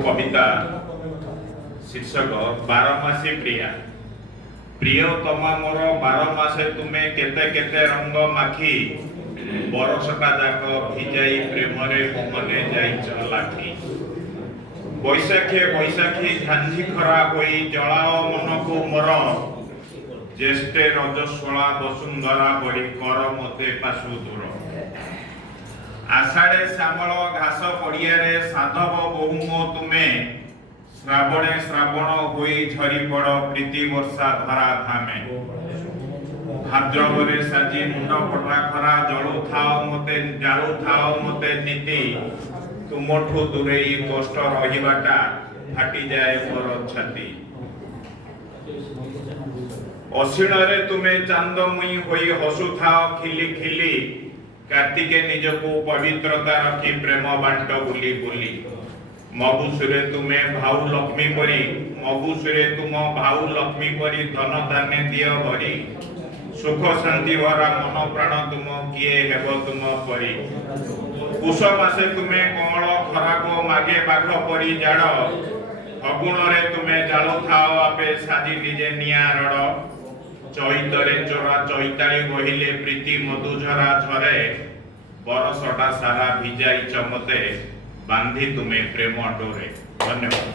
मो कविता शीर्षक बारमासी प्रिया। प्रियतम मोर बारमासे तुमे केते केते रंग माखी बरसटा जाक भिजाई प्रेमरे मने जाइच लाखी। बैशाखी बैशाखी झांझी खरा होई जलाओ मनकु मोर ज्येष्ठे रजस्वला वसुंधरा परी कर मते पाशु दूर। आषाढ़े श्यामल घास पड़ियारे साधव बहुमो तुमे श्रावणे श्रावण होई झरी पड़ प्रीति वर्षा धरा धामे। भाद्रवरे साजी मुंड पटा खरा जलु थाओ मते नीति तुमठु दूरेई कष्ट रहिबाटा फाटी जाए मोर छाती। अशीणरे तुमे चांदमुई होई हसुथाओ खिली खिली कार्तिके निजको पवित्रता रखी प्रेम बांट बुली बुली। मबुसुरे तुमे भाऊ लक्ष्मी परी मबुसुरे तुम भाऊ लक्ष्मी परी धन धान्य दिय भरी। सुख शांति भरा मन प्राण तुम किए हेब तुम परी। पुष मासे तुमे कमल खराको मागे बाघ परी जाड़। फगुणरे तुमे जालु थाओ आपे साजी निजे निया रड़। चैतरे चोरा चैताली बहिले प्रीति मधुझरा झरे। बरसटा सारा भिजाई चमते बांधी तुमे प्रेम डोरे। धन्यवाद।